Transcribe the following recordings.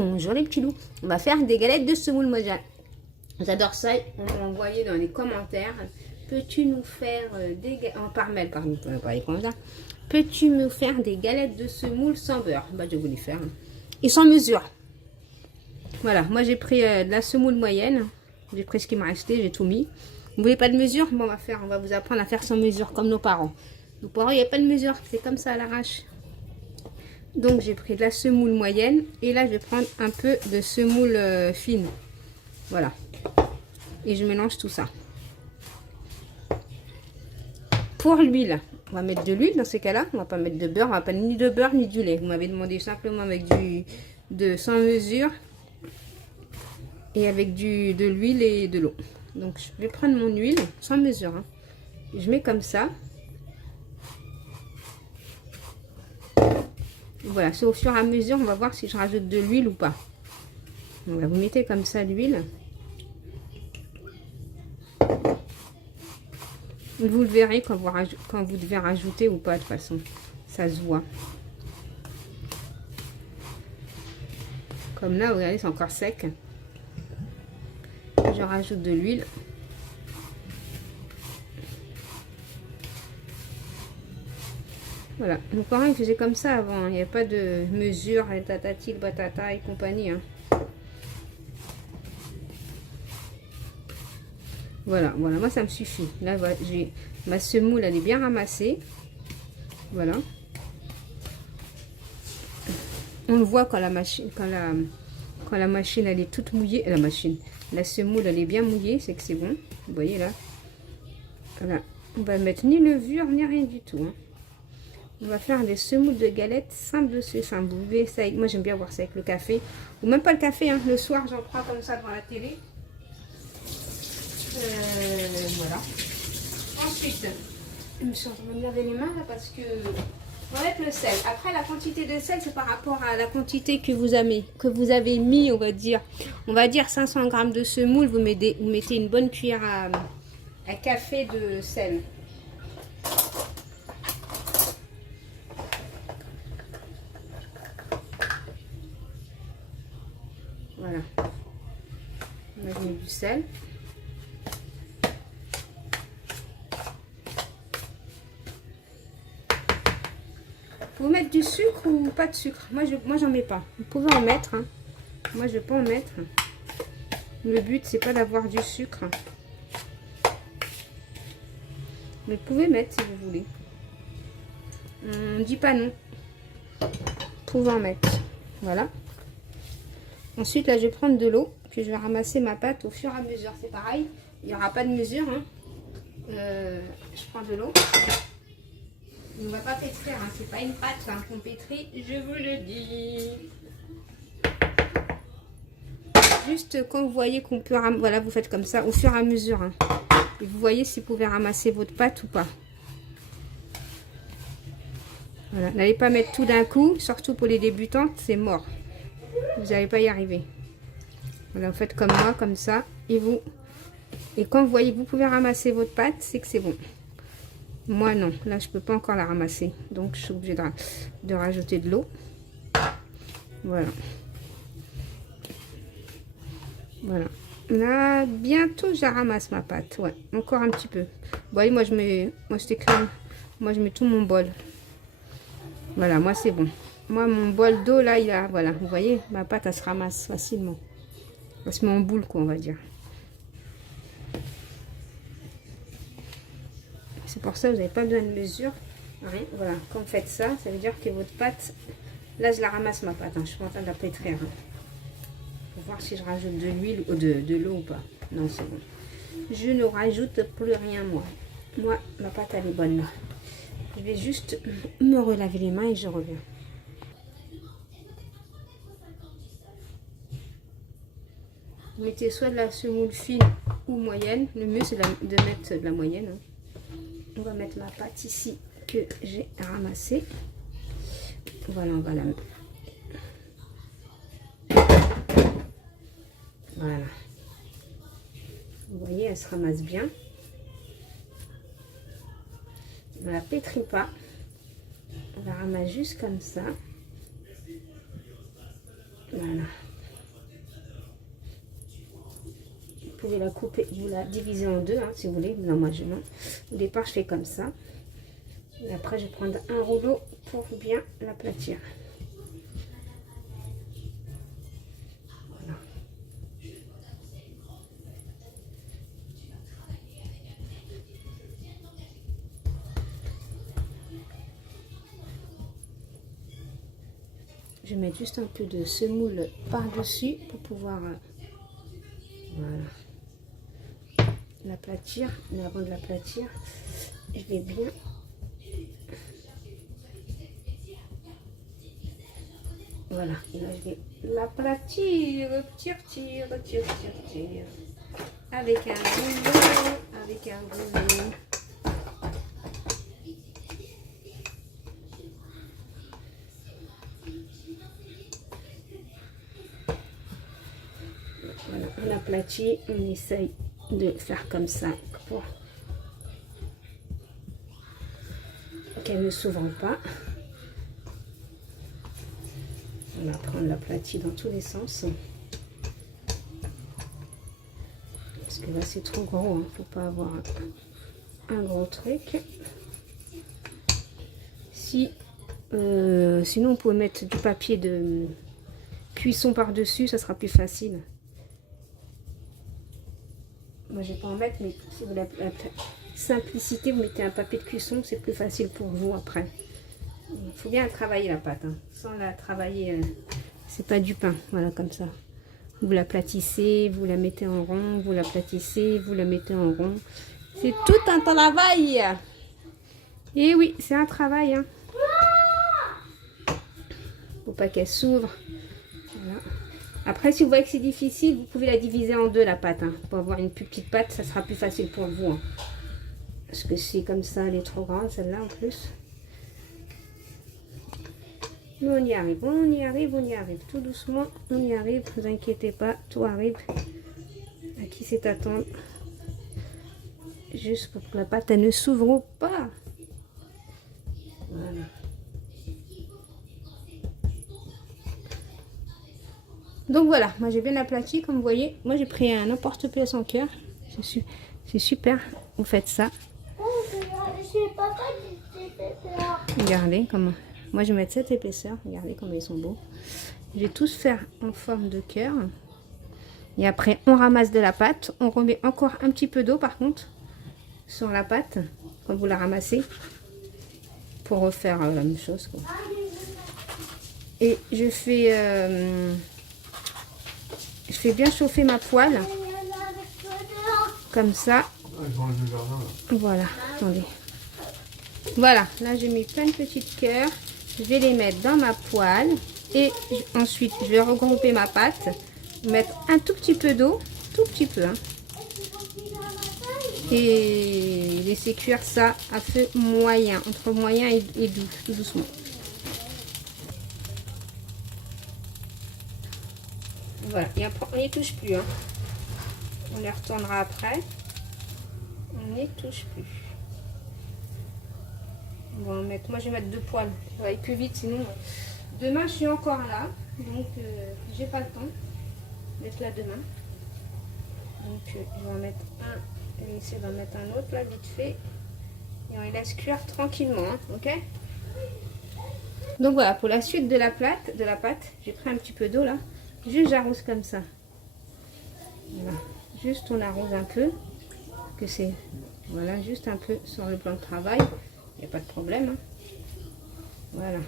Bonjour les petits loups, on va faire des galettes de semoule. Moi j'adore ça, on m'a envoyé dans les commentaires. Peux-tu nous faire des galettes, par mail pardon, on va parler comme ça. Peux-tu me faire des galettes de semoule sans beurre? Bah je vais vous les faire. Et sans mesure. Voilà, moi j'ai pris de la semoule moyenne. J'ai pris ce qui m'a resté, j'ai tout mis. Vous voulez pas de mesure? Bon, on va vous apprendre à faire sans mesure comme nos parents. Nos parents, il n'y a pas de mesure, c'est comme ça à l'arrache. Donc j'ai pris de la semoule moyenne et là je vais prendre un peu de semoule fine. Voilà. Et je mélange tout ça. Pour l'huile, on va mettre de l'huile dans ces cas-là. On va pas mettre de beurre, on va pas ni de beurre ni du lait. Vous m'avez demandé simplement avec de sans mesure et avec de l'huile et de l'eau. Donc je vais prendre mon huile sans mesure. Hein. Je mets comme ça. Voilà, c'est au fur et à mesure, on va voir si je rajoute de l'huile ou pas. Voilà, vous mettez comme ça l'huile. Vous le verrez quand vous devez rajouter ou pas, de toute façon. Ça se voit. Comme là, vous regardez, c'est encore sec. Je rajoute de l'huile. Voilà, nos parents ils faisaient comme ça avant, il n'y avait pas de mesure, tatati, batata et compagnie. Hein. Voilà, moi ça me suffit. Là, voilà, j'ai ma semoule, elle est bien ramassée. Voilà. On le voit quand la machine, elle est toute mouillée. La semoule, elle est bien mouillée, c'est que c'est bon. Vous voyez là. Voilà. On va mettre ni levure ni rien du tout. Hein. On va faire des semoules de galettes simples de ce simple. Vous buvez ça avec, moi j'aime bien boire ça avec le café. Ou même pas le café, hein. Le soir j'en prends comme ça devant la télé. Voilà. Ensuite, je me suis en train de me laver les mains là parce que on va mettre le sel. Après la quantité de sel c'est par rapport à la quantité que vous avez mis, on va dire 500 g de semoule. Vous mettez une bonne cuillère à café de sel. Voilà. On va mettre du sel. Vous mettre du sucre ou pas de sucre? Moi j'en mets pas. Vous pouvez en mettre. Hein. Moi je vais pas en mettre. Le but c'est pas d'avoir du sucre. Mais vous pouvez mettre si vous voulez. On ne dit pas non. Vous pouvez en mettre. Voilà. Ensuite, là, je vais prendre de l'eau. Puis, je vais ramasser ma pâte au fur et à mesure. C'est pareil. Il n'y aura pas de mesure. Hein. Je prends de l'eau. On ne va pas pétrir. Hein. C'est pas une pâte hein, qu'on pétrit. Je vous le dis. Juste quand vous voyez qu'on peut... Voilà, vous faites comme ça au fur et à mesure. Hein. Et vous voyez si vous pouvez ramasser votre pâte ou pas. Voilà. N'allez pas mettre tout d'un coup. Surtout pour les débutantes, c'est mort. Vous n'allez pas y arriver. Voilà, vous faites comme moi, comme ça. Et quand vous voyez, vous pouvez ramasser votre pâte, c'est que c'est bon. Moi, non. Là, je peux pas encore la ramasser. Donc, je suis obligée de rajouter de l'eau. Voilà. Voilà. Là, bientôt, je la ramasse, ma pâte. Ouais, encore un petit peu. Vous voyez, moi, je mets tout mon bol. Voilà, moi, c'est bon. Moi, mon bol d'eau, là, voilà, vous voyez, ma pâte, elle se ramasse facilement. Elle se met en boule, quoi, on va dire. C'est pour ça que vous n'avez pas besoin de mesure. Rien. Voilà, quand vous faites ça, ça veut dire que votre pâte... Là, je la ramasse, ma pâte. Hein. Je suis pas en train de la pétrir. Hein. Pour voir si je rajoute de l'huile ou de l'eau ou pas. Non, c'est bon. Je ne rajoute plus rien, moi. Moi, ma pâte, elle est bonne, là. Je vais juste me relaver les mains et je reviens. Vous mettez soit de la semoule fine ou moyenne. Le mieux, c'est de mettre de la moyenne. Hein. On va mettre ma pâte ici que j'ai ramassée. Voilà, on va la mettre. Voilà. Vous voyez, elle se ramasse bien. On ne la pétrit pas. On la ramasse juste comme ça. Voilà. Voilà. Vous pouvez la couper, vous la diviser en deux, hein, si vous voulez. Non, moi je non. Au départ, je fais comme ça. Et après, je vais prendre un rouleau pour bien l'aplatir. Voilà. Je vais mettre juste un peu de semoule par-dessus pour pouvoir voilà, l'aplatir. Mais avant de l'aplatir, je vais bien voilà, et là je vais l'aplatir, tire, avec un rouleau, Voilà, on aplatit, on essaye de faire comme ça pour qu'elle ne s'ouvre pas. On va prendre l'aplati dans tous les sens. Parce que là c'est trop gros, hein. Faut pas avoir un gros truc. Sinon on peut mettre du papier de cuisson par dessus, ça sera plus facile. Moi je vais pas en mettre, mais si vous la simplicité, vous mettez un papier de cuisson, c'est plus facile pour vous après. Il faut bien travailler la pâte, hein. Sans la travailler, c'est pas du pain. Voilà, comme ça. Vous l'aplatissez, vous la mettez en rond, vous l'aplatissez, vous la mettez en rond. C'est tout un travail. Et oui, c'est un travail, hein. Faut pas qu'elle s'ouvre. Voilà. Après, si vous voyez que c'est difficile, vous pouvez la diviser en deux, la pâte, hein. Pour avoir une plus petite pâte, ça sera plus facile pour vous, hein. Parce que c'est comme ça, elle est trop grande, celle-là, en plus. Nous, on y arrive, on y arrive, on y arrive. Tout doucement, on y arrive. Ne vous inquiétez pas, tout arrive. À qui c'est attendre. Juste pour que la pâte, elle ne s'ouvre pas. Voilà. Donc voilà, moi j'ai bien aplati, comme vous voyez. Moi j'ai pris un emporte-pièce en cœur. C'est super, vous faites ça. Regardez comment... Moi, je vais mettre cette épaisseur. Regardez comme ils sont beaux. Je vais tous faire en forme de cœur. Et après, on ramasse de la pâte. On remet encore un petit peu d'eau, par contre, sur la pâte, quand vous la ramassez, pour refaire la même chose, quoi. Et je fais bien chauffer ma poêle. Comme ça. Voilà, attendez. Voilà, là, j'ai mis plein de petites cœurs. Je vais les mettre dans ma poêle et ensuite je vais regrouper ma pâte, mettre un tout petit peu d'eau, tout petit peu, hein, et laisser cuire ça à feu moyen, entre moyen et doux, tout doucement. Voilà, et après on n'y touche plus, hein. On les retournera après. On n'y touche plus. On va mettre, moi je vais mettre 2 poêles, ça va aller plus vite, sinon demain je suis encore là, donc j'ai pas le temps d'être là demain. Donc je vais en mettre un, et essayer d'en mettre un autre là vite fait, et on les laisse cuire tranquillement, hein, ok. Donc voilà, pour la suite de la pâte, j'ai pris un petit peu d'eau là, juste j'arrose comme ça. Voilà, juste on arrose un peu, que c'est, voilà, juste un peu sur le plan de travail. Il n'y a pas de problème, hein. Voilà.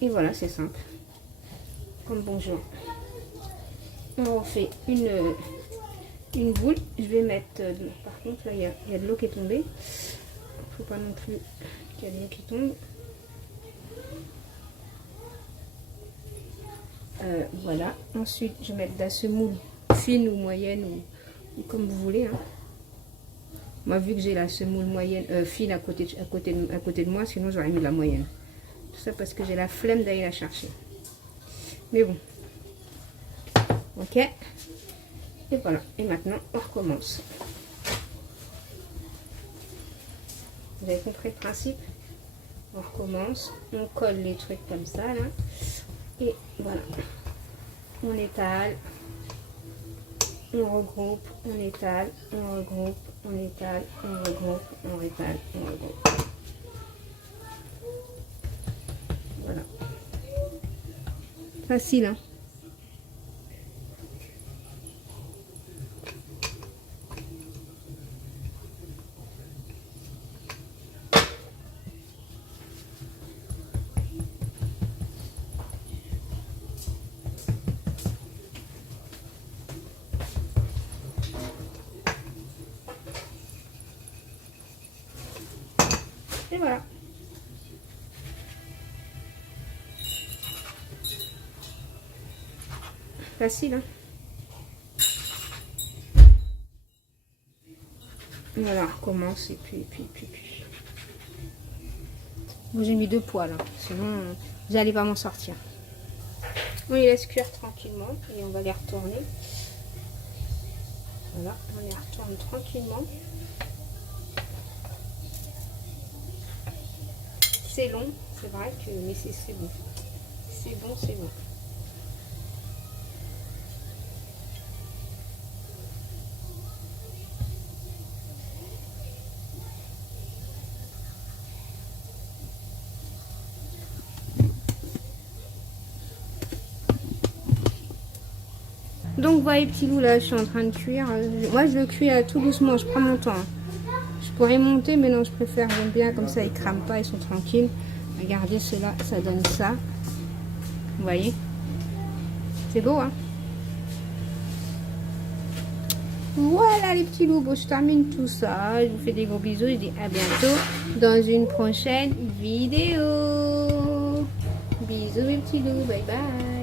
Et voilà, c'est simple. Comme bonjour. On refait une boule. Je vais mettre... par contre, là, il y a de l'eau qui est tombée. Il ne faut pas non plus qu'il y ait de l'eau qui tombe. Voilà. Ensuite, je vais mettre de la semoule fine ou moyenne, ou comme vous voulez, hein. Moi, vu que j'ai la semoule moyenne, fine à côté de moi, sinon j'aurais mis la moyenne. Tout ça parce que j'ai la flemme d'aller la chercher. Mais bon. Ok. Et voilà. Et maintenant, on recommence. Vous avez compris le principe? On recommence. On colle les trucs comme ça, là. Et voilà. on étale, on regroupe, on étale, on regroupe, on étale, on regroupe, on étale, on regroupe. Voilà. Facile, hein? Et voilà. Facile, hein? Voilà, on recommence et puis. Bon, j'ai mis 2 poils, hein. Sinon vous n'allez pas m'en sortir. On les laisse cuire tranquillement et on va les retourner. Voilà, on les retourne tranquillement. C'est long, c'est vrai que, mais c'est bon. C'est bon, c'est bon. Donc voilà les petits loups, là je suis en train de cuire. Moi je le cuis tout doucement, je prends mon temps. Je pourrais monter mais non, je préfère, j'aime bien comme ça, ils crament pas, ils sont tranquilles. Regardez cela, ça donne ça. Vous voyez, c'est beau, hein? Voilà les petits loups, bon, je termine tout ça. Je vous fais des gros bisous, je dis à bientôt dans une prochaine vidéo. Bisous mes petits loups, bye bye.